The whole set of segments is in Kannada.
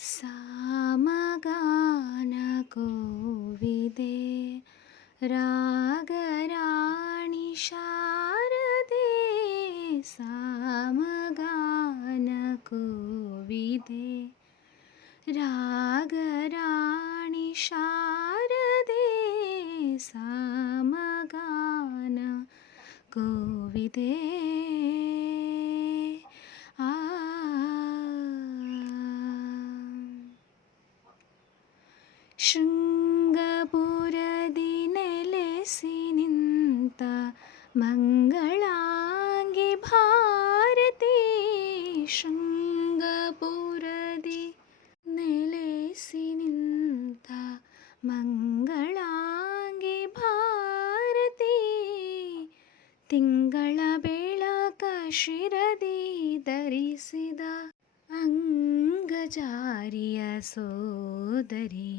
ಸಾಮಗಾನ ಕೋವಿದೆ ರಾಗರಾಣಿ ಶಾರದೆ ಸಾಮಗಾನ ಕೋವಿದೆ ರಾಗರಾಣಿ ಶಾರದೆ ಸಾಮಗಾನ ಕೋವಿದೆ ಆ ಶೃಂಗಪುರದಿ ನೆಲೆಸಿ ನಿಂತ ಮಂಗಳಾಂಗಿ ಭಾರತಿ ಶೃಂಗಪುರದಿ ನೆಲೆಸಿ ನಿಂತ ಮಂಗಳಾಂಗಿ ಭಾರತಿ ತಿಂಗಳ ಬೆಳಕ ಶಿರದಿ ಧರಿಸಿದ ಅಂಗಜಾರಿಯ ಸೋದರಿ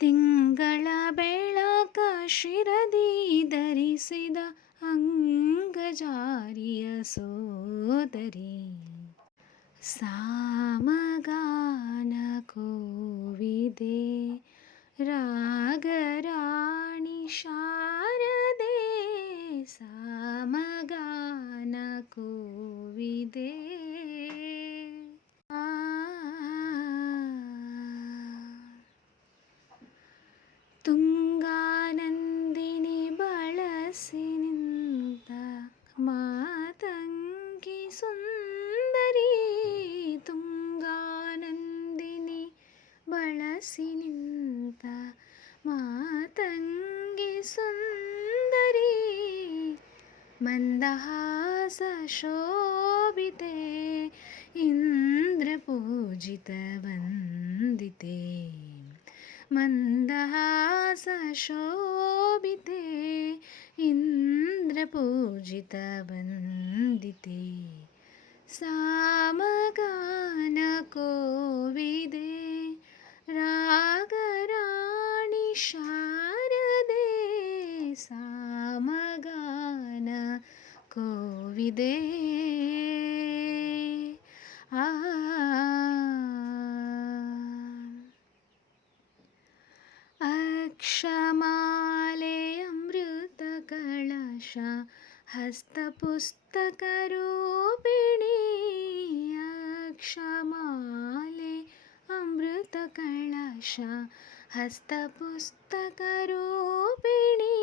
ತಿಂಗಳ ಬೆಳಕ ಶಿರದಿ ಧರಿಸಿದ ಅಂಗಜಾರಿಯ ಸೋದರಿ ಸಾಮಗಾನ ಕೋವಿದೆ ರಾಗರಾಣಿ ಶಾರದೆ ಸಾಮಗಾನ ಕೋವಿದೆ ತುಂಗಾನಂದಿನಿ ಬಳಸಿ ನಿಂತ ಮಾತಂಗಿ ಸುಂದರಿ ತುಂಗಾನಂದಿನಿ ಬಳಸಿ ನಿಂತ ಮಾತಂಗಿ ಸುಂದರಿ ಮಂದಹಾಸ ಶೋಭಿತೆ ಇಂದ್ರ ಪೂಜಿತ ವಂದಿತೆ ಮಂದಹಾಸ ಶೋಭಿತೆ ಇಂದ್ರ ಪೂಜಿತ ವಂದಿತೆ ಸಾಮಗಾನ ಕೋವಿದೆ ರಾಗರಾಣಿ ಶಾರದೆ ಸಾಮಗಾನ ಕೋವಿದೆ ಆ ಅಕ್ಷಮಾಲೆ ಅಮೃತ ಕಳಶ ಹಸ್ತಪುಸ್ತಕ ರೂಪಿಣಿ ಅಕ್ಷಮಾಲೆ ಅಮೃತ ಕಳಶ ಹಸ್ತಪುಸ್ತಕ ರೂಪಿಣಿ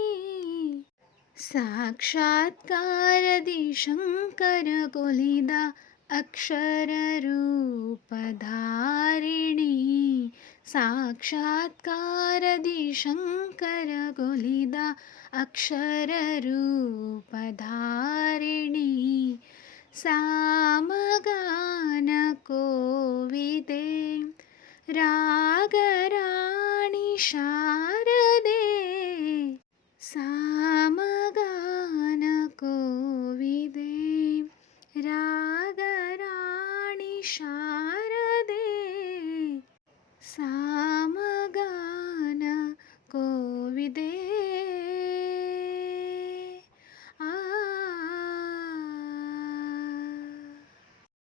ಸಾಕ್ಷಾತ್ಕಾರದಿ ಶಂಕರ ಕೊಲಿದ ಅಕ್ಷರ ರೂಪಧಾರಿಣಿ ಸಾಕ್ಷಾತ್ಕಾರದಿ ಶಂಕರ ಕೊಲಿದ ಅಕ್ಷರ ರೂಪಧಾರಿಣಿ ಸಾಮಗಾನ ಕೋವಿದೆ ರಾಗರಾಣಿ ಶಾರದೆ